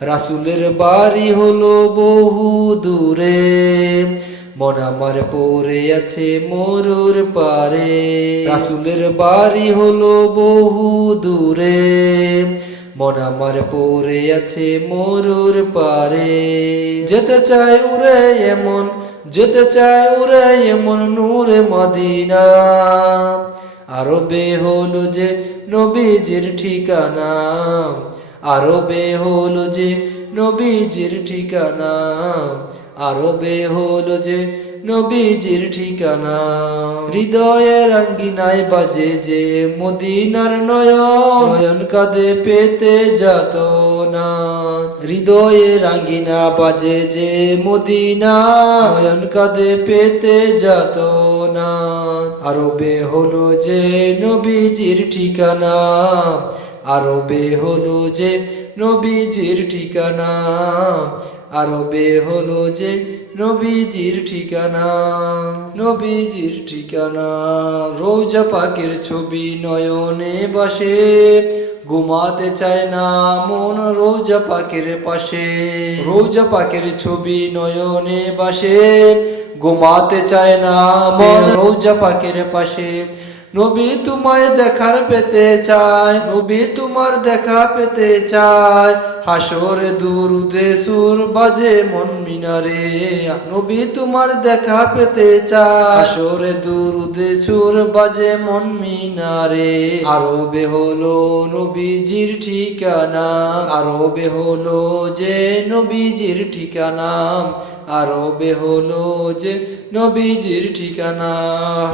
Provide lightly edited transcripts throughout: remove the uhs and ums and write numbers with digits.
রাসূলের বাড়ি হলো বহু দূরে, মন আমার পড়ে আছে মরুর পারে। রাসূলের বাড়ি হলো বহু দূরে, মন আমার পড়ে আছে মরুর পারে। যেতে চায় উড়ে এমন, যেতে চায় উড়ে এমন নূরে মদিনা। আরবে হলো যে নবীজির ঠিকানা, আরবে হলো যে নবীজির ঠিকানা, আরবে হলো যে নবীজির ঠিকানা। হৃদয়ের আঙ্গিনায় বাজে যে মদিনার নয়ন, নয়ন কাঁদে পেতে যাত না। হৃদয়ের আঙ্গিনা বাজে যে মদিনা, নয়ন কাঁদে পেতে যাত না। আরবে হলো যে নবীজির ঠিকানা, আরবে হলো যে নবীজির ঠিকানা, আরবে হলো যে নবীজির ঠিকানা, নবীজির ঠিকানা। রওজা পাকের ছবি নয়নে বাসে, ঘুমাতে চায় না মন রওজা পাকের পাশে। রওজা পাকের ছবি নয়নে বাসে, ঘুমাতে চায় না মন রওজা পাকের পাশে। নবী তোমায় দেখার পেতে চায়, নবী তোমার দেখা পেতে চায়। হাসরে দুরুদে সুর বাজে মন মিনারে, নবী তোমার দেখা পেতে চায়। হাসরে দুরুদে সুর বাজে মন মিনারে। আরবে হলো নবীজির ঠিকানা, আরবে হলো যে নবীজির ঠিকানা, আরবে হলো যে নবীজির ঠিকানা।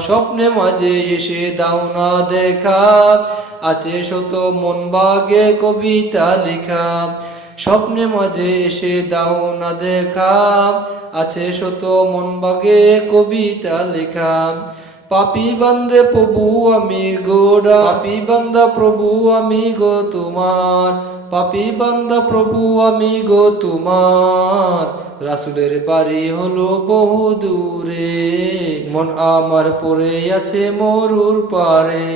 স্বপ্নে মাঝে এসে দাও না দেখা, আছে শত মন বাগে কবিতা লেখা। স্বপ্নে মাঝে এসে দাও না দেখা, আছে শত মন বাগে কবিতা লেখা। পাপী বান্দে প্রভু আমি গোডা, পাপী বান্দা প্রভু আমি গো তোমার, পাপী বান্দা প্রভু আমি গো তোমার। রাসূলের বাড়ি হলো বহু দূরে, মন আমার পড়ে আছে মরুর পারে।